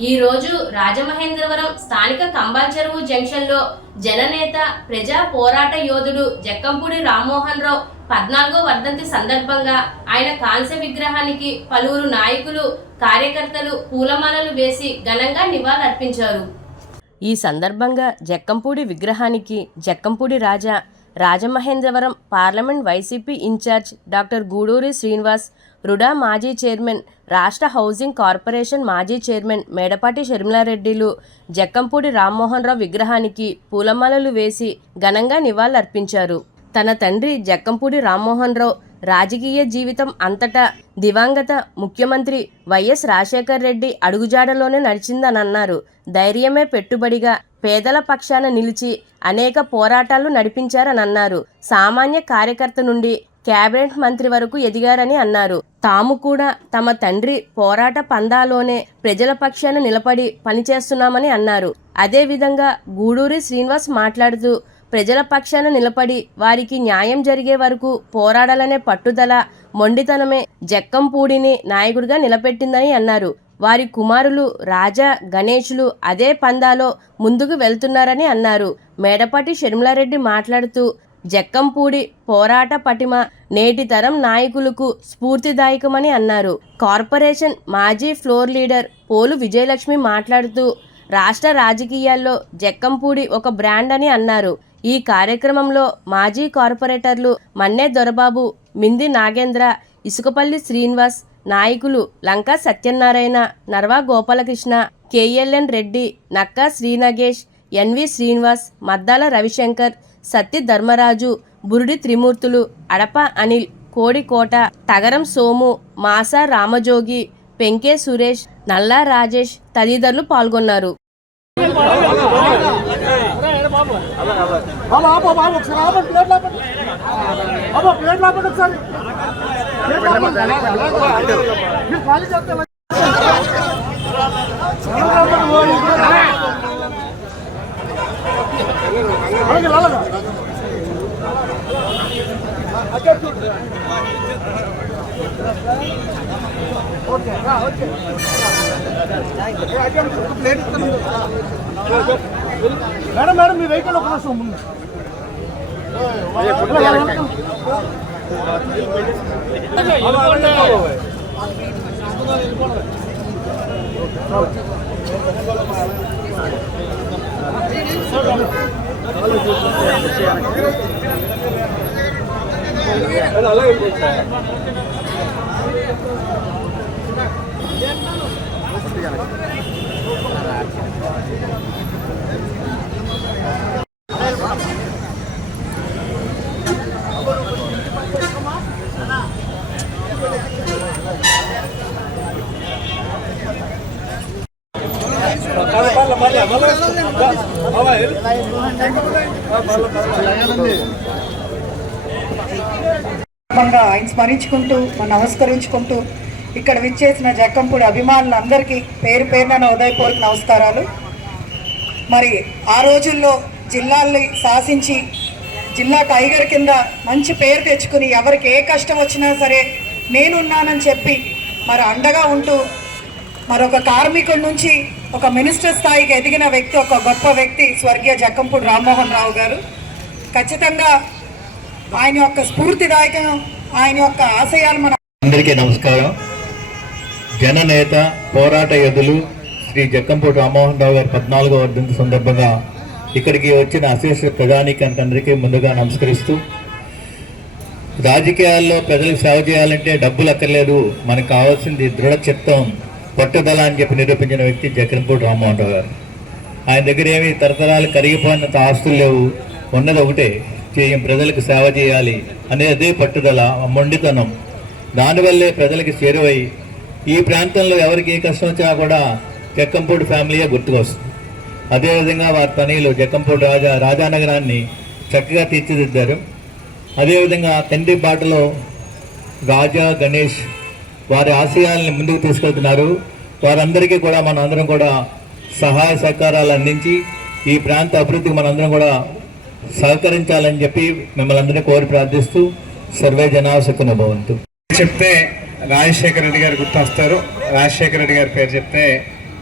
ఈ రోజు రాజమహేంద్రవరం స్థానిక కంబాల్ చెరువు జంక్షన్లో జననేత ప్రజా పోరాట యోధుడు జక్కంపూడి రామ్మోహన్ రావు పద్నాలుగో వర్ధంతి సందర్భంగా ఆయన కాంస్య విగ్రహానికి పలువురు నాయకులు కార్యకర్తలు పూలమాలలు వేసి ఘనంగా నివాళులర్పించారు. ఈ సందర్భంగా జక్కంపూడి విగ్రహానికి Jakkampudi Raja Rajamahendravaram parliament YCP incharge doctor Guduri Srinivas RUDA మాజీ చైర్మన్ రాష్ట్ర హౌసింగ్ కార్పొరేషన్ మాజీ చైర్మన్ మేడపాటి షర్మిలారెడ్డిలు జక్కంపూడి రామ్మోహన్ రావు విగ్రహానికి పూలమాలలు వేసి ఘనంగా నివాళులర్పించారు. తన తండ్రి జక్కంపూడి రామ్మోహన్ రావు రాజకీయ జీవితం అంతటా దివంగత ముఖ్యమంత్రి వైఎస్ రాజశేఖర్ రెడ్డి అడుగుజాడలోనే నడిచిందనన్నారు ధైర్యమే పెట్టుబడిగా పేదల పక్షాన నిలిచి అనేక పోరాటాలు నడిపించారని అన్నారు. సామాన్య కార్యకర్త నుండి కేబినెట్ మంత్రి వరకు ఎదిగారని అన్నారు. తాము కూడా తమ తండ్రి పోరాట పందాలోనే ప్రజల పక్షాన నిలబడి పనిచేస్తున్నామని అన్నారు. అదేవిధంగా గూడూరి శ్రీనివాస్ మాట్లాడుతూ ప్రజల పక్షాన నిలబడి వారికి న్యాయం జరిగే వరకు పోరాడాలనే పట్టుదల మొండితనమే జక్కంపూడిని నాయకుడిగా నిలబెట్టిందని అన్నారు. వారి కుమారులు రాజా గణేష్లు అదే పందాలో ముందుకు వెళ్తున్నారని అన్నారు. మేడపాటి షర్మిలారెడ్డి మాట్లాడుతూ జక్కంపూడి పోరాట పటిమ నేటి తరం నాయకులకు స్ఫూర్తిదాయకమని అన్నారు. కార్పొరేషన్ మాజీ ఫ్లోర్ లీడర్ పోలు విజయలక్ష్మి మాట్లాడుతూ రాష్ట్ర రాజకీయాల్లో జక్కంపూడి ఒక బ్రాండ్ అని అన్నారు. ఈ కార్యక్రమంలో మాజీ కార్పొరేటర్లు మన్నే దొరబాబు మింది నాగేంద్ర ఇసుకపల్లి శ్రీనివాస్ నాయకులు లంకా సత్యనారాయణ నర్వా గోపాలకృష్ణ కేఎల్ఎన్ రెడ్డి నక్కా శ్రీనగేష్ ఎన్వి శ్రీనివాస్ మద్దాల రవిశంకర్ సత్యధర్మరాజు బురుడి త్రిమూర్తులు అడప అనిల్ కోడికోట తగరం సోము మాసా రామజోగి పెంకే సురేష్ నల్లా రాజేష్ తదితరులు పాల్గొన్నారు. ఒకసారి మేడం మేడం మీ వెహికల్ ఒక నిమిషం ముందు అలాగే సందర్భంగా ఆయన స్మరించుకుంటూ మనం నమస్కరించుకుంటూ ఇక్కడ విచ్చేసిన జక్కంపూడి అభిమానులందరికీ పేరు పేరున నా ఉదయపూర్వక నమస్కారాలు. మరి ఆ రోజుల్లో జిల్లాల్ని శాసించి జిల్లా టైగర్ కింద మంచి పేరు తెచ్చుకుని ఎవరికి ఏ కష్టం వచ్చినా సరే నేనున్నానని చెప్పి మరి అండగా ఉంటూ మరొక కార్మికుడి నుంచి ఒక మినిస్టర్ స్థాయికి ఎదిగిన వ్యక్తి ఒక గొప్ప వ్యక్తి స్వర్గీయ జక్కంపూడి రామ్మోహన్ రావు గారు. ఖచ్చితంగా ఆయన యొక్క స్ఫూర్తిదాయకం ఆయన యొక్క ఆశయాలు మన అందరికీ నమస్కారం. జననేత పోరాట యోధులు శ్రీ జక్కంపూడి రామ్మోహన్ రావు గారి పద్నాలుగో వర్ధంతి సందర్భంగా ఇక్కడికి వచ్చిన అశేష ప్రధానికి అందరికీ ముందుగా నమస్కరిస్తూ రాజకీయాల్లో ప్రజలకు సేవ చేయాలంటే డబ్బులు అక్కర్లేదు. మనకు కావాల్సింది దృఢ చిత్తం పట్టుదల అని చెప్పి నిరూపించిన వ్యక్తి జగన్పూడి రామ్మోహన్ రావు గారు. ఆయన దగ్గర ఏమి తరతరాలు కరిగిపోయినంత ఆస్తులు లేవు. ఉన్నది ఒకటే చేయం ప్రజలకు సేవ చేయాలి అనే అదే పట్టుదల మొండితనం. దానివల్లే ప్రజలకి చేరువై ఈ ప్రాంతంలో ఎవరికి ఏ కష్టం వచ్చినా కూడా జక్కంపూడి ఫ్యామిలీయే గుర్తుకొస్తుంది. అదేవిధంగా వారి పనిలో జక్కంపూడి రాజా రాజానగరాన్ని చక్కగా తీర్చిదిద్దారు. అదేవిధంగా తండ్రి బాటలో రాజా గణేష్ వారి ఆశయాల్ని ముందుకు తీసుకెళ్తున్నారు. వారందరికీ కూడా మన అందరం కూడా సహాయ సహకారాలు అందించి ఈ ప్రాంత అభివృద్ధికి మనందరం కూడా సహకరించాలని చెప్పి మిమ్మల్ని అందరినీ కోరి ప్రార్థిస్తూ సర్వే జనాశకున భవంతు. చెప్తే రాజశేఖర రెడ్డి గారు గుర్తొస్తారు. రాజశేఖర రెడ్డి గారి పేరు చెప్తే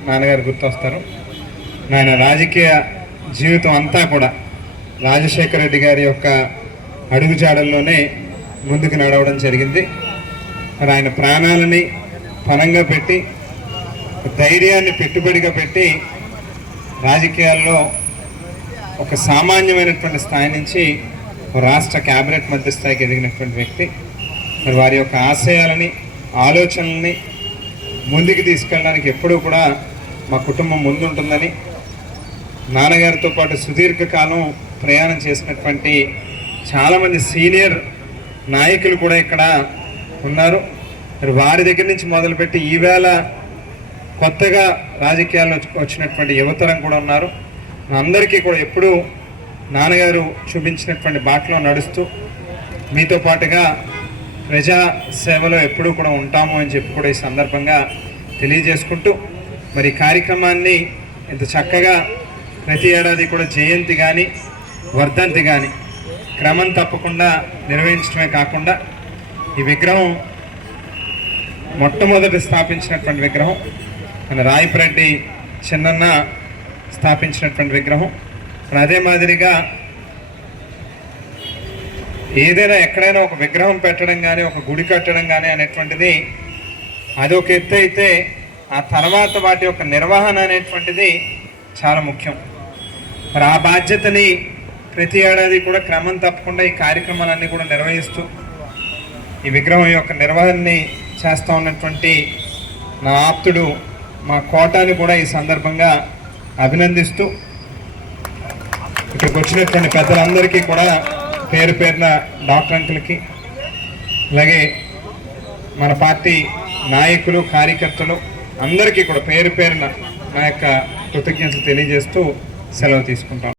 నాన్నగారు గుర్తొస్తారు. ఆయన రాజకీయ జీవితం అంతా కూడా రాజశేఖర రెడ్డి గారి యొక్క అడుగుజాడల్లోనే ముందుకు నడవడం జరిగింది. మరి ఆయన ప్రాణాలని పణంగా పెట్టి ధైర్యాన్ని పెట్టుబడిగా పెట్టి రాజకీయాల్లో ఒక సామాన్యమైనటువంటి స్థాయి నుంచి ఒక రాష్ట్ర క్యాబినెట్ మధ్య స్థాయికి ఎదిగినటువంటి వ్యక్తి. మరి వారి యొక్క ఆశయాలని ఆలోచనల్ని ముందుకు తీసుకెళ్ళడానికి ఎప్పుడూ కూడా మా కుటుంబం ముందుంటుందని నాన్నగారితో పాటు సుదీర్ఘకాలం ప్రయాణం చేసినటువంటి చాలామంది సీనియర్ నాయకులు కూడా ఇక్కడ ఉన్నారు. మరి వారి దగ్గర నుంచి మొదలుపెట్టి ఈవేళ కొత్తగా రాజకీయాల్లో వచ్చినటువంటి యువతరం కూడా ఉన్నారు. అందరికీ కూడా ఎప్పుడూ నాన్నగారు చూపించినటువంటి బాటలో నడుస్తూ మీతో పాటుగా ప్రజా సేవలో ఎప్పుడూ కూడా ఉంటాము అని చెప్పి కూడా ఈ సందర్భంగా తెలియజేసుకుంటూ మరి కార్యక్రమాన్ని ఇంత చక్కగా ప్రతి ఏడాది కూడా జయంతి కానీ వర్ధంతి కానీ క్రమం తప్పకుండా నిర్వహించడమే కాకుండా ఈ విగ్రహం మొట్టమొదటి స్థాపించినటువంటి విగ్రహం మన రాయపురెడ్డి చిన్నన్న స్థాపించినటువంటి విగ్రహం. అదే మాదిరిగా ఏదైనా ఎక్కడైనా ఒక విగ్రహం పెట్టడం కానీ ఒక గుడి కట్టడం కానీ అనేటువంటిది అది ఒక ఎత్తు అయితే ఆ తర్వాత వాటి యొక్క నిర్వహణ అనేటువంటిది చాలా ముఖ్యం. మరి ఆ బాధ్యతని ప్రతి ఏడాది కూడా క్రమం తప్పకుండా ఈ కార్యక్రమాలన్నీ కూడా నిర్వహిస్తూ ఈ విగ్రహం యొక్క నిర్వహణని చేస్తూ ఉన్నటువంటి నా ఆప్తుడు మా కోటాని కూడా ఈ సందర్భంగా అభినందిస్తూ ఇక్కడికి వచ్చినటువంటి పెద్దలందరికీ కూడా పేరు పేరున డాక్టర్ అంకులకి అలాగే మన పార్టీ నాయకులు కార్యకర్తలు అందరికీ కూడా పేరు పేరున నా యొక్క కృతజ్ఞతలు తెలియజేస్తూ సెలవు తీసుకుంటాం